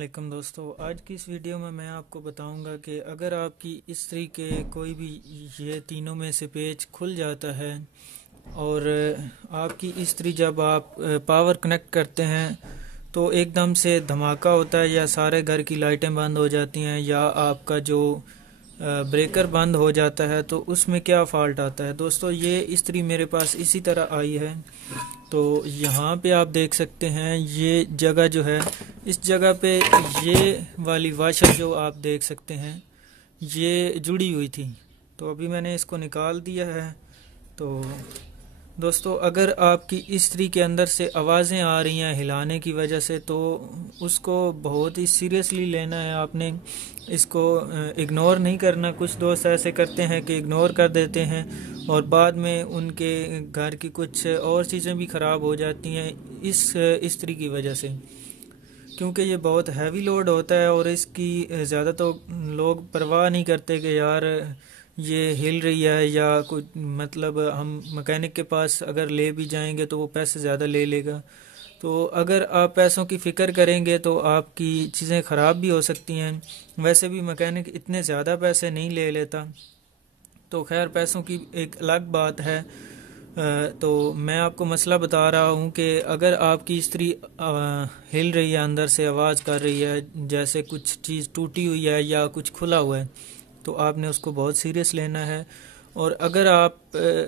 वालेकुम दोस्तों, आज की इस वीडियो में मैं आपको बताऊंगा कि अगर आपकी इस्त्री के कोई भी ये तीनों में से पेच खुल जाता है और आपकी इस्त्री जब आप पावर कनेक्ट करते हैं तो एकदम से धमाका होता है या सारे घर की लाइटें बंद हो जाती हैं या आपका जो ब्रेकर बंद हो जाता है, तो उसमें क्या फॉल्ट आता है। दोस्तों, ये इस्त्री मेरे पास इसी तरह आई है। तो यहाँ पे आप देख सकते हैं ये जगह जो है, इस जगह पे ये वाली वाशर जो आप देख सकते हैं ये जुड़ी हुई थी। तो अभी मैंने इसको निकाल दिया है। तो दोस्तों, अगर आपकी इस्त्री के अंदर से आवाज़ें आ रही हैं हिलाने की वजह से, तो उसको बहुत ही सीरियसली लेना है आपने। इसको इग्नोर नहीं करना। कुछ दोस्त ऐसे करते हैं कि इग्नोर कर देते हैं और बाद में उनके घर की कुछ और चीज़ें भी ख़राब हो जाती हैं इस इस्त्री की वजह से, क्योंकि ये बहुत हैवी लोड होता है और इसकी ज़्यादा तो लोग परवाह नहीं करते कि यार ये हिल रही है या कुछ, मतलब हम मैकेनिक के पास अगर ले भी जाएंगे तो वो पैसे ज़्यादा ले लेगा। तो अगर आप पैसों की फ़िक्र करेंगे तो आपकी चीज़ें ख़राब भी हो सकती हैं। वैसे भी मैकेनिक इतने ज़्यादा पैसे नहीं ले लेता, तो खैर पैसों की एक अलग बात है। तो मैं आपको मसला बता रहा हूँ कि अगर आपकी स्त्री हिल रही है, अंदर से आवाज़ कर रही है जैसे कुछ चीज़ टूटी हुई है या कुछ खुला हुआ है, तो आपने उसको बहुत सीरियस लेना है। और अगर आप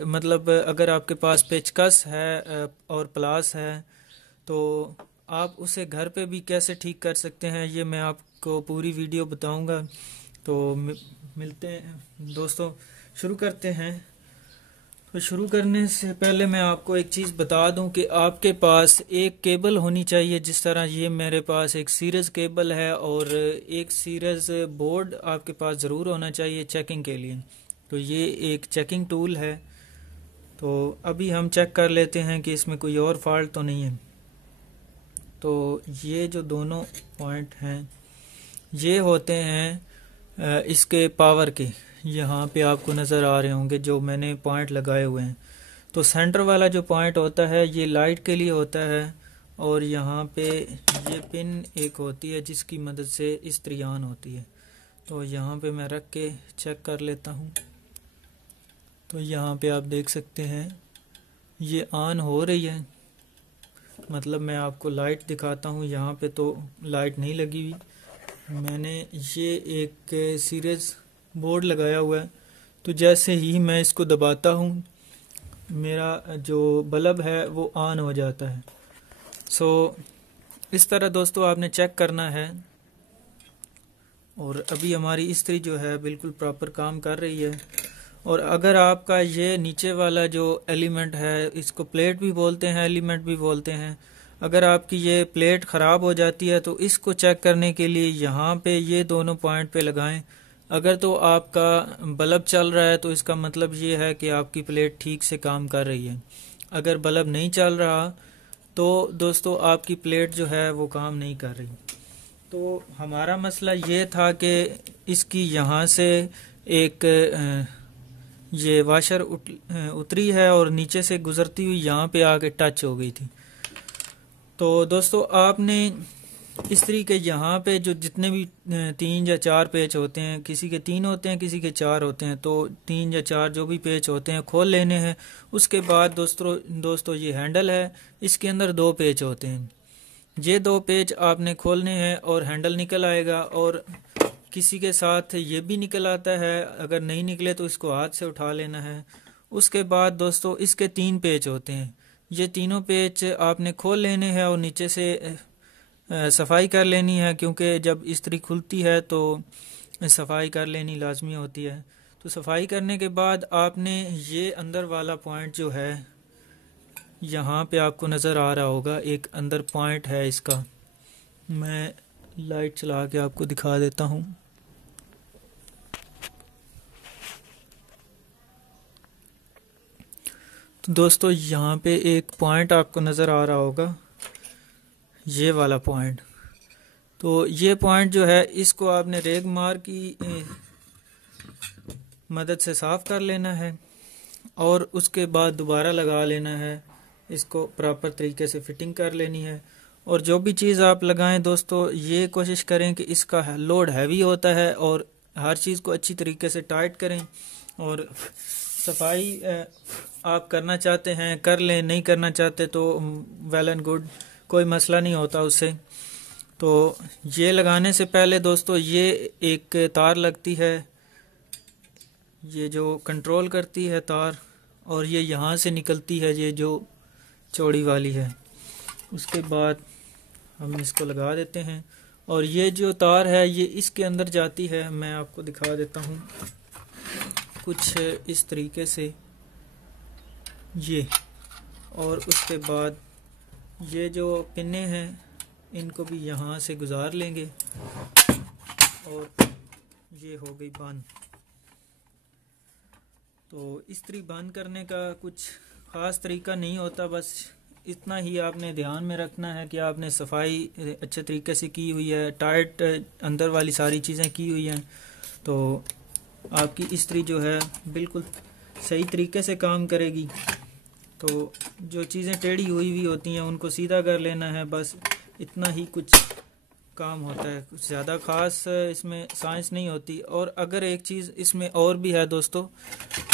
मतलब अगर आपके पास पेचकस है और प्लास है, तो आप उसे घर पे भी कैसे ठीक कर सकते हैं ये मैं आपको पूरी वीडियो बताऊंगा। तो मिलते हैं दोस्तों, शुरू करते हैं। तो शुरू करने से पहले मैं आपको एक चीज़ बता दूं कि आपके पास एक केबल होनी चाहिए। जिस तरह ये मेरे पास एक सीरीज केबल है और एक सीरीज बोर्ड आपके पास ज़रूर होना चाहिए चेकिंग के लिए। तो ये एक चेकिंग टूल है। तो अभी हम चेक कर लेते हैं कि इसमें कोई और फॉल्ट तो नहीं है। तो ये जो दोनों पॉइंट हैं ये होते हैं इसके पावर के। यहाँ पे आपको नज़र आ रहे होंगे जो मैंने पॉइंट लगाए हुए हैं। तो सेंटर वाला जो पॉइंट होता है ये लाइट के लिए होता है और यहाँ पे ये पिन एक होती है जिसकी मदद से इस्त्री ऑन होती है। तो यहाँ पे मैं रख के चेक कर लेता हूँ। तो यहाँ पे आप देख सकते हैं ये ऑन हो रही है। मतलब मैं आपको लाइट दिखाता हूँ, यहाँ पे तो लाइट नहीं लगी हुई। मैंने ये एक सीरीज बोर्ड लगाया हुआ है। तो जैसे ही मैं इसको दबाता हूँ मेरा जो बल्ब है वो ऑन हो जाता है। इस तरह दोस्तों आपने चेक करना है। और अभी हमारी इस्त्री जो है बिल्कुल प्रॉपर काम कर रही है। और अगर आपका ये नीचे वाला जो एलिमेंट है, इसको प्लेट भी बोलते हैं, एलिमेंट भी बोलते हैं, अगर आपकी ये प्लेट ख़राब हो जाती है तो इसको चेक करने के लिए यहाँ पे ये दोनों पॉइंट पे लगाएं। अगर तो आपका बल्ब चल रहा है तो इसका मतलब ये है कि आपकी प्लेट ठीक से काम कर रही है। अगर बल्ब नहीं चल रहा तो दोस्तों आपकी प्लेट जो है वो काम नहीं कर रही। तो हमारा मसला ये था कि इसकी यहाँ से एक ये वाशर उतरी है और नीचे से गुजरती हुई यहाँ पे आके टच हो गई थी। तो दोस्तों आपने इस्त्री के यहाँ पे जो जितने भी 3 या 4 पेच होते हैं, किसी के 3 होते हैं किसी के 4 होते हैं, तो 3 या 4 जो भी पेच होते हैं खोल लेने हैं। उसके बाद दोस्तों ये हैंडल है, इसके अंदर 2 पेच होते हैं। ये 2 पेच आपने खोलने हैं और हैंडल निकल आएगा। और किसी के साथ ये भी निकल आता है, अगर नहीं निकले तो इसको हाथ से उठा लेना है। उसके बाद दोस्तों इसके 3 पेच होते हैं। ये तीनों पेच आपने खोल लेने हैं और नीचे से सफाई कर लेनी है, क्योंकि जब इस्त्री खुलती है तो सफाई कर लेनी लाजमी होती है। तो सफाई करने के बाद आपने ये अंदर वाला पॉइंट जो है, यहाँ पे आपको नज़र आ रहा होगा एक अंदर पॉइंट है इसका। मैं लाइट चला के आपको दिखा देता हूँ। तो दोस्तों यहाँ पे एक पॉइंट आपको नज़र आ रहा होगा, ये वाला पॉइंट। तो ये पॉइंट जो है इसको आपने रेग मार की मदद से साफ़ कर लेना है और उसके बाद दोबारा लगा लेना है। इसको प्रॉपर तरीके से फिटिंग कर लेनी है। और जो भी चीज़ आप लगाएं दोस्तों, ये कोशिश करें कि इसका लोड हैवी होता है, और हर चीज़ को अच्छी तरीके से टाइट करें। और सफाई आप करना चाहते हैं कर लें, नहीं करना चाहते तो वेल एंड गुड, कोई मसला नहीं होता उससे। तो ये लगाने से पहले दोस्तों, ये एक तार लगती है, ये जो कंट्रोल करती है तार, और ये यहाँ से निकलती है, ये जो चौड़ी वाली है। उसके बाद हम इसको लगा देते हैं, और ये जो तार है ये इसके अंदर जाती है। मैं आपको दिखा देता हूँ कुछ इस तरीके से ये। और उसके बाद ये जो पिने हैं इनको भी यहाँ से गुजार लेंगे, और ये हो गई बंद। तो इस तरह बंद करने का कुछ ख़ास तरीका नहीं होता, बस इतना ही आपने ध्यान में रखना है कि आपने सफाई अच्छे तरीके से की हुई है, टाइट अंदर वाली सारी चीज़ें की हुई हैं, तो आपकी इस्त्री जो है बिल्कुल सही तरीके से काम करेगी। तो जो चीज़ें टेढ़ी हुई हुई होती हैं उनको सीधा कर लेना है, बस इतना ही कुछ काम होता है, कुछ ज़्यादा ख़ास इसमें साइंस नहीं होती। और अगर एक चीज़ इसमें और भी है दोस्तों,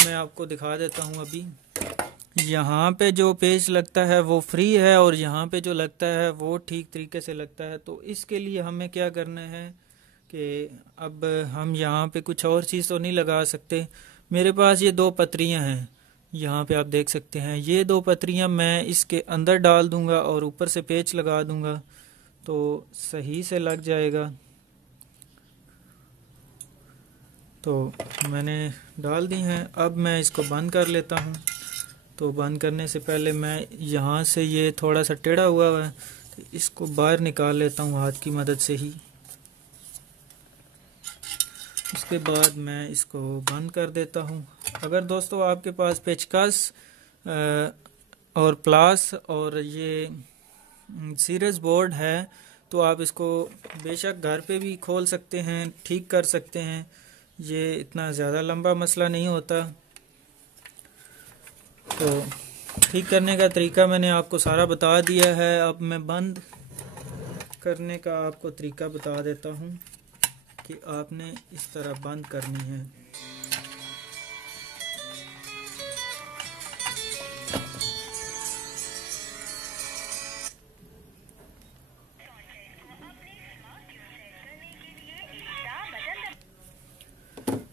मैं आपको दिखा देता हूँ। अभी यहाँ पे जो पेज लगता है वो फ्री है, और यहाँ पे जो लगता है वो ठीक तरीके से लगता है। तो इसके लिए हमें क्या करना है कि अब हम यहाँ पे कुछ और चीज़ तो नहीं लगा सकते। मेरे पास ये 2 पतरियाँ हैं, यहाँ पे आप देख सकते हैं। ये 2 पतरियाँ मैं इसके अंदर डाल दूंगा और ऊपर से पेच लगा दूंगा, तो सही से लग जाएगा। तो मैंने डाल दी हैं, अब मैं इसको बंद कर लेता हूँ। तो बंद करने से पहले मैं यहाँ से, ये थोड़ा सा टेढ़ा हुआ है, तो इसको बाहर निकाल लेता हूँ हाथ की मदद से ही। उसके बाद मैं इसको बंद कर देता हूँ। अगर दोस्तों आपके पास पेचकस और प्लास और ये सीरीज बोर्ड है तो आप इसको बेशक घर पे भी खोल सकते हैं, ठीक कर सकते हैं। ये इतना ज़्यादा लंबा मसला नहीं होता। तो ठीक करने का तरीका मैंने आपको सारा बता दिया है। अब मैं बंद करने का आपको तरीका बता देता हूँ कि आपने इस तरह बंद करनी है।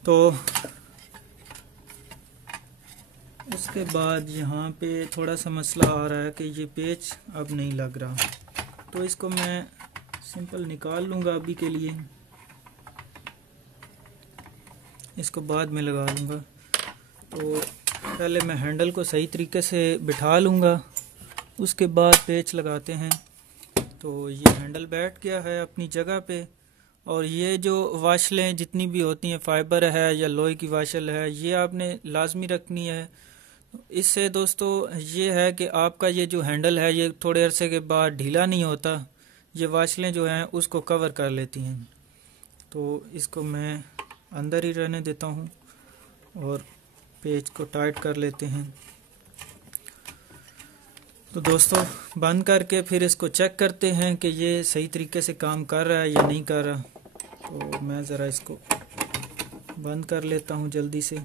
तो उसके बाद यहाँ पे थोड़ा सा मसला आ रहा है कि ये पेच अब नहीं लग रहा, तो इसको मैं सिंपल निकाल लूँगा अभी के लिए, इसको बाद में लगा लूँगा। तो पहले मैं हैंडल को सही तरीके से बिठा लूँगा, उसके बाद पेच लगाते हैं। तो ये हैंडल बैठ गया है अपनी जगह पे। और ये जो वाशलें जितनी भी होती हैं, फाइबर है या लोहे की वाशल है, ये आपने लाजमी रखनी है। इससे दोस्तों ये है कि आपका ये जो हैंडल है ये थोड़े अरसे के बाद ढीला नहीं होता, ये वाशलें जो हैं उसको कवर कर लेती हैं। तो इसको मैं अंदर ही रहने देता हूँ और पेज को टाइट कर लेते हैं। तो दोस्तों बंद करके फिर इसको चेक करते हैं कि ये सही तरीके से काम कर रहा है या नहीं कर रहा। तो मैं ज़रा इसको बंद कर लेता हूँ जल्दी से।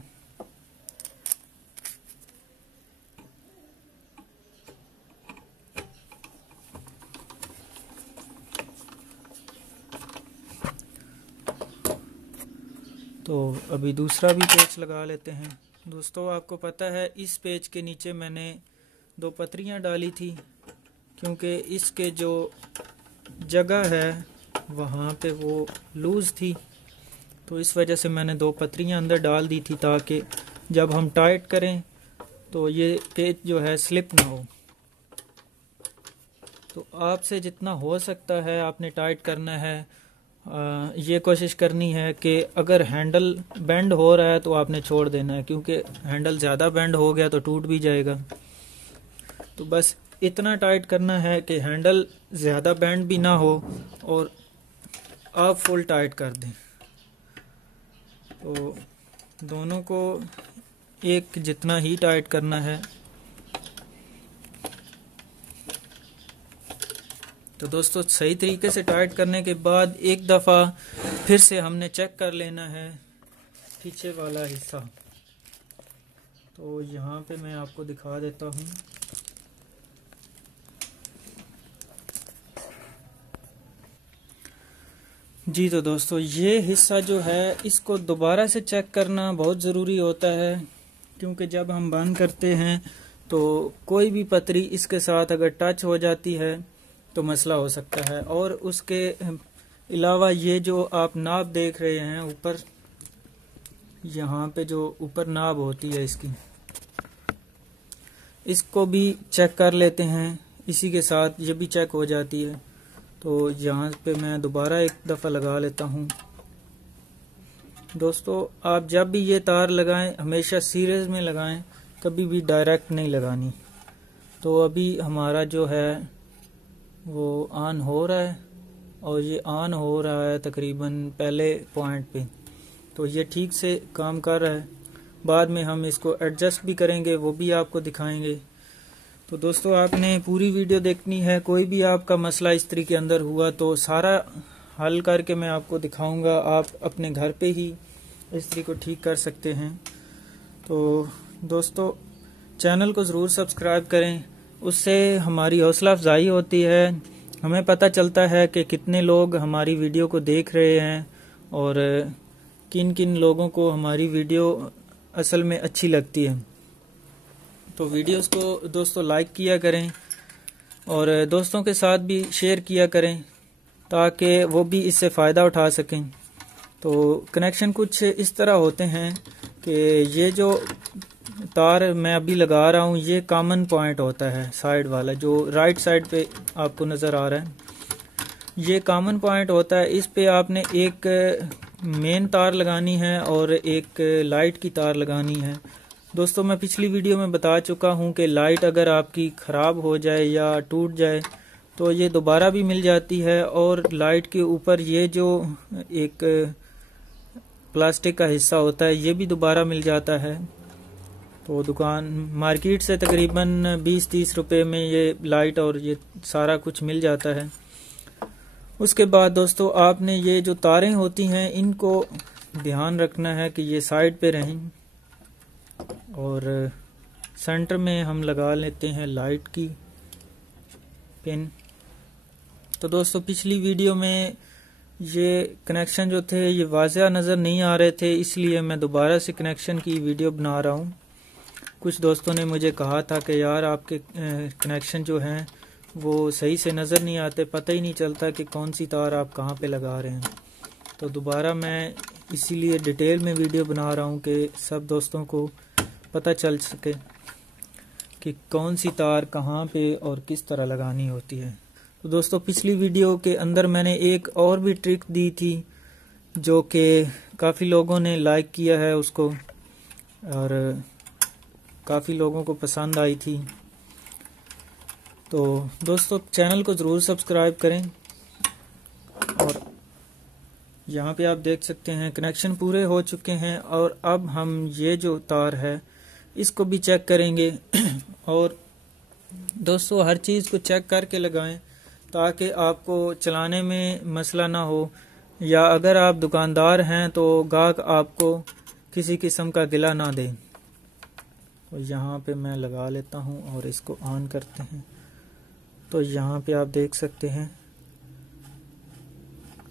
तो अभी दूसरा भी पेच लगा लेते हैं। दोस्तों आपको पता है इस पेच के नीचे मैंने 2 पतरियाँ डाली थी, क्योंकि इसके जो जगह है वहाँ पे वो लूज़ थी, तो इस वजह से मैंने 2 पतरियाँ अंदर डाल दी थी ताकि जब हम टाइट करें तो ये पेच जो है स्लिप ना हो। तो आपसे जितना हो सकता है आपने टाइट करना है। ये कोशिश करनी है कि अगर हैंडल बेंड हो रहा है तो आपने छोड़ देना है, क्योंकि हैंडल ज़्यादा बेंड हो गया तो टूट भी जाएगा। तो बस इतना टाइट करना है कि हैंडल ज़्यादा बेंड भी ना हो और आप फुल टाइट कर दें। तो दोनों को एक जितना ही टाइट करना है। तो दोस्तों सही तरीके से टाइट करने के बाद एक दफ़ा फिर से हमने चेक कर लेना है पीछे वाला हिस्सा। तो यहाँ पे मैं आपको दिखा देता हूँ। जी तो दोस्तों ये हिस्सा जो है इसको दोबारा से चेक करना बहुत ज़रूरी होता है, क्योंकि जब हम बंद करते हैं तो कोई भी पतरी इसके साथ अगर टच हो जाती है तो मसला हो सकता है। और उसके अलावा ये जो आप नाप देख रहे हैं ऊपर, यहाँ पे जो ऊपर नाप होती है इसको भी चेक कर लेते हैं। इसी के साथ ये भी चेक हो जाती है। तो यहाँ पे मैं दोबारा एक दफ़ा लगा लेता हूँ। दोस्तों आप जब भी ये तार लगाएं हमेशा सीरीज में लगाएं, कभी भी डायरेक्ट नहीं लगानी। तो अभी हमारा जो है वो ऑन हो रहा है और ये ऑन हो रहा है तकरीबन पहले पॉइंट पे, तो ये ठीक से काम कर रहा है। बाद में हम इसको एडजस्ट भी करेंगे, वो भी आपको दिखाएंगे। तो दोस्तों आपने पूरी वीडियो देखनी है। कोई भी आपका मसला इस्त्री के अंदर हुआ तो सारा हल करके मैं आपको दिखाऊंगा। आप अपने घर पे ही इस्त्री को ठीक कर सकते हैं। तो दोस्तों चैनल को ज़रूर सब्सक्राइब करें, उससे हमारी हौसला अफजाई होती है। हमें पता चलता है कि कितने लोग हमारी वीडियो को देख रहे हैं और किन किन लोगों को हमारी वीडियो असल में अच्छी लगती है। तो वीडियोस को दोस्तों लाइक किया करें और दोस्तों के साथ भी शेयर किया करें ताकि वो भी इससे फ़ायदा उठा सकें। तो कनेक्शन कुछ इस तरह होते हैं कि ये जो तार मैं अभी लगा रहा हूँ ये कॉमन पॉइंट होता है, साइड वाला जो राइट साइड पे आपको नज़र आ रहा है ये कॉमन पॉइंट होता है। इस पे आपने एक मेन तार लगानी है और एक लाइट की तार लगानी है। दोस्तों मैं पिछली वीडियो में बता चुका हूं कि लाइट अगर आपकी ख़राब हो जाए या टूट जाए तो ये दोबारा भी मिल जाती है, और लाइट के ऊपर ये जो एक प्लास्टिक का हिस्सा होता है ये भी दोबारा मिल जाता है। तो दुकान मार्केट से तकरीबन 20-30 रुपए में ये लाइट और ये सारा कुछ मिल जाता है। उसके बाद दोस्तों आपने ये जो तारें होती हैं इनको ध्यान रखना है कि ये साइड पे रहें, और सेंटर में हम लगा लेते हैं लाइट की पिन। तो दोस्तों पिछली वीडियो में ये कनेक्शन जो थे ये वाज़िया नज़र नहीं आ रहे थे, इसलिए मैं दोबारा से कनेक्शन की वीडियो बना रहा हूँ। कुछ दोस्तों ने मुझे कहा था कि यार आपके कनेक्शन जो हैं वो सही से नज़र नहीं आते, पता ही नहीं चलता कि कौन सी तार आप कहाँ पे लगा रहे हैं। तो दोबारा मैं इसीलिए डिटेल में वीडियो बना रहा हूँ कि सब दोस्तों को पता चल सके कि कौन सी तार कहाँ पे और किस तरह लगानी होती है। तो दोस्तों पिछली वीडियो के अंदर मैंने एक और भी ट्रिक दी थी जो कि काफ़ी लोगों ने लाइक किया है उसको, और काफ़ी लोगों को पसंद आई थी। तो दोस्तों चैनल को ज़रूर सब्सक्राइब करें। और यहाँ पे आप देख सकते हैं कनेक्शन पूरे हो चुके हैं, और अब हम ये जो तार है इसको भी चेक करेंगे। और दोस्तों हर चीज़ को चेक करके लगाएं ताकि आपको चलाने में मसला ना हो, या अगर आप दुकानदार हैं तो गाहक आपको किसी किस्म का गिला ना दे। तो यहाँ पे मैं लगा लेता हूँ और इसको ऑन करते हैं। तो यहाँ पे आप देख सकते हैं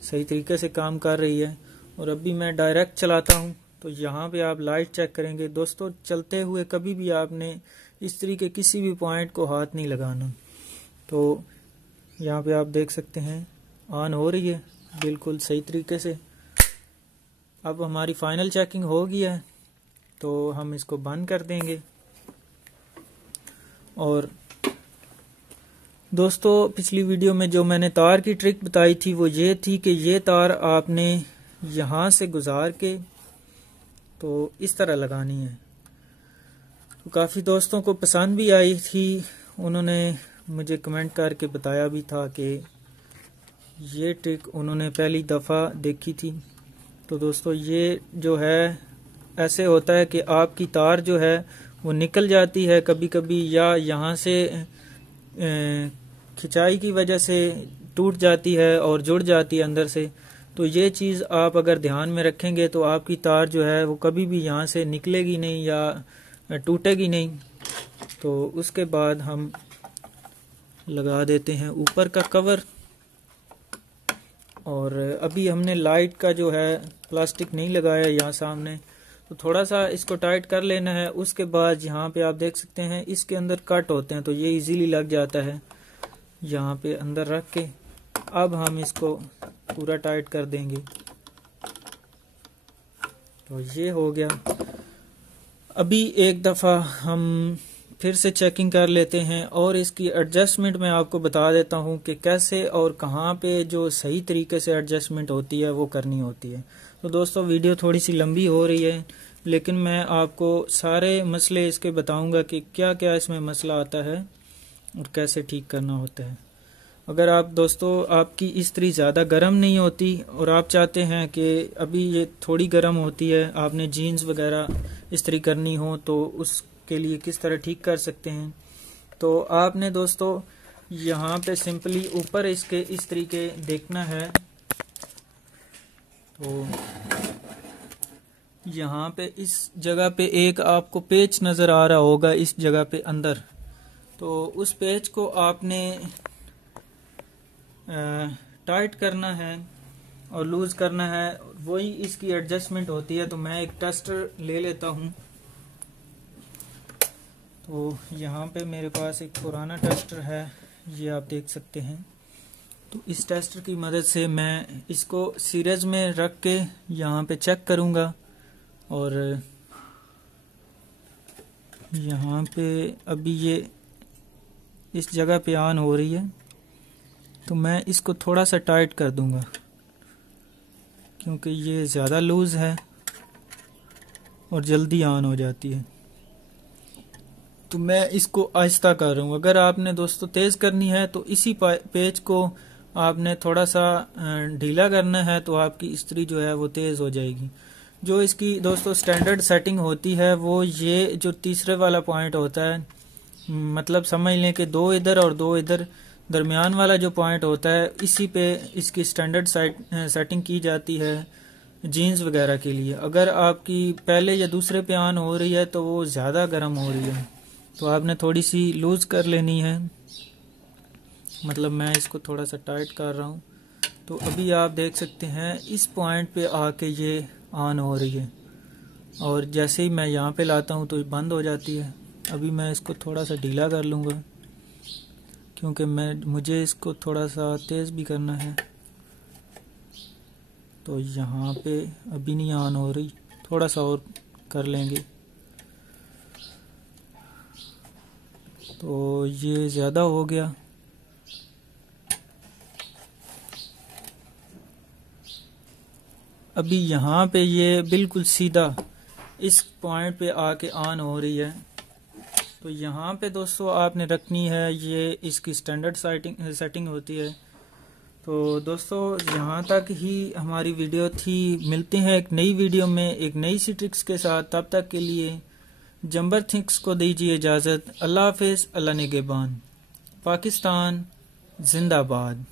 सही तरीके से काम कर रही है। और अभी मैं डायरेक्ट चलाता हूँ तो यहाँ पे आप लाइट चेक करेंगे। दोस्तों चलते हुए कभी भी आपने इस तरीके किसी भी पॉइंट को हाथ नहीं लगाना। तो यहाँ पे आप देख सकते हैं ऑन हो रही है बिल्कुल सही तरीके से। अब हमारी फाइनल चेकिंग हो गई है तो हम इसको बंद कर देंगे। और दोस्तों पिछली वीडियो में जो मैंने तार की ट्रिक बताई थी वो ये थी कि ये तार आपने यहाँ से गुजार के तो इस तरह लगानी है। तो काफ़ी दोस्तों को पसंद भी आई थी, उन्होंने मुझे कमेंट करके बताया भी था कि ये ट्रिक उन्होंने पहली दफ़ा देखी थी। तो दोस्तों ये जो है ऐसे होता है कि आपकी तार जो है वो निकल जाती है कभी कभी, या यहाँ से खिंचाई की वजह से टूट जाती है और जुड़ जाती है अंदर से। तो ये चीज़ आप अगर ध्यान में रखेंगे तो आपकी तार जो है वो कभी भी यहाँ से निकलेगी नहीं या टूटेगी नहीं। तो उसके बाद हम लगा देते हैं ऊपर का कवर। और अभी हमने लाइट का जो है प्लास्टिक नहीं लगाया यहाँ सामने, तो थोड़ा सा इसको टाइट कर लेना है। उसके बाद यहाँ पे आप देख सकते हैं इसके अंदर कट होते हैं, तो ये इजीली लग जाता है यहाँ पे अंदर रख के। अब हम इसको पूरा टाइट कर देंगे। तो ये हो गया। अभी एक दफ़ा हम फिर से चेकिंग कर लेते हैं और इसकी एडजस्टमेंट मैं आपको बता देता हूँ कि कैसे और कहाँ पे जो सही तरीके से एडजस्टमेंट होती है वो करनी होती है। तो दोस्तों वीडियो थोड़ी सी लंबी हो रही है, लेकिन मैं आपको सारे मसले इसके बताऊंगा कि क्या क्या इसमें मसला आता है और कैसे ठीक करना होता है। अगर आप दोस्तों आपकी इस्त्री ज़्यादा गर्म नहीं होती और आप चाहते हैं कि अभी ये थोड़ी गर्म होती है, आपने जीन्स वगैरह इस्त्री करनी हो, तो उसके लिए किस तरह ठीक कर सकते हैं। तो आपने दोस्तों यहाँ पे सिंपली ऊपर इसके इस तरीके देखना है। तो यहाँ पे इस जगह पे एक आपको पेच नज़र आ रहा होगा, इस जगह पे अंदर। तो उस पेच को आपने टाइट करना है और लूज करना है, वही इसकी एडजस्टमेंट होती है। तो मैं एक टेस्टर ले लेता हूँ। तो यहाँ पे मेरे पास एक पुराना टेस्टर है, ये आप देख सकते हैं। तो इस टेस्टर की मदद से मैं इसको सीरीज में रख के यहाँ पे चेक करूँगा। और यहाँ पे अभी ये इस जगह पे ऑन हो रही है, तो मैं इसको थोड़ा सा टाइट कर दूंगा क्योंकि ये ज़्यादा लूज़ है और जल्दी ऑन हो जाती है। तो मैं इसको आहिस्ता कर रहा हूँ। अगर आपने दोस्तों तेज़ करनी है तो इसी पेच को आपने थोड़ा सा ढीला करना है, तो आपकी इस्त्री जो है वो तेज़ हो जाएगी। जो इसकी दोस्तों स्टैंडर्ड सेटिंग होती है वो ये जो तीसरे वाला पॉइंट होता है, मतलब समझ लें कि 2 इधर और 2 इधर, दरमियान वाला जो पॉइंट होता है इसी पे इसकी स्टैंडर्ड सेटिंग की जाती है जीन्स वगैरह के लिए। अगर आपकी पहले या दूसरे पे ऑन हो रही है तो वो ज़्यादा गर्म हो रही है, तो आपने थोड़ी सी लूज़ कर लेनी है। मतलब मैं इसको थोड़ा सा टाइट कर रहा हूँ। तो अभी आप देख सकते हैं इस पॉइंट पे आके ये ऑन हो रही है, और जैसे ही मैं यहाँ पे लाता हूँ तो बंद हो जाती है। अभी मैं इसको थोड़ा सा ढीला कर लूँगा क्योंकि मुझे इसको थोड़ा सा तेज़ भी करना है। तो यहाँ पे अभी नहीं ऑन हो रही, थोड़ा सा और कर लेंगे। तो ये ज़्यादा हो गया। अभी यहाँ पे ये बिल्कुल सीधा इस पॉइंट पे आके ऑन हो रही है। तो यहाँ पे दोस्तों आपने रखनी है, ये इसकी स्टैंडर्ड सेटिंग होती है। तो दोस्तों यहाँ तक ही हमारी वीडियो थी। मिलते हैं एक नई वीडियो में एक नई सी ट्रिक्स के साथ। तब तक के लिए जंबर थिंक्स को दीजिए इजाज़त। अल्लाह हाफिज़, अल्लाह निगहबान। पाकिस्तान जिंदाबाद।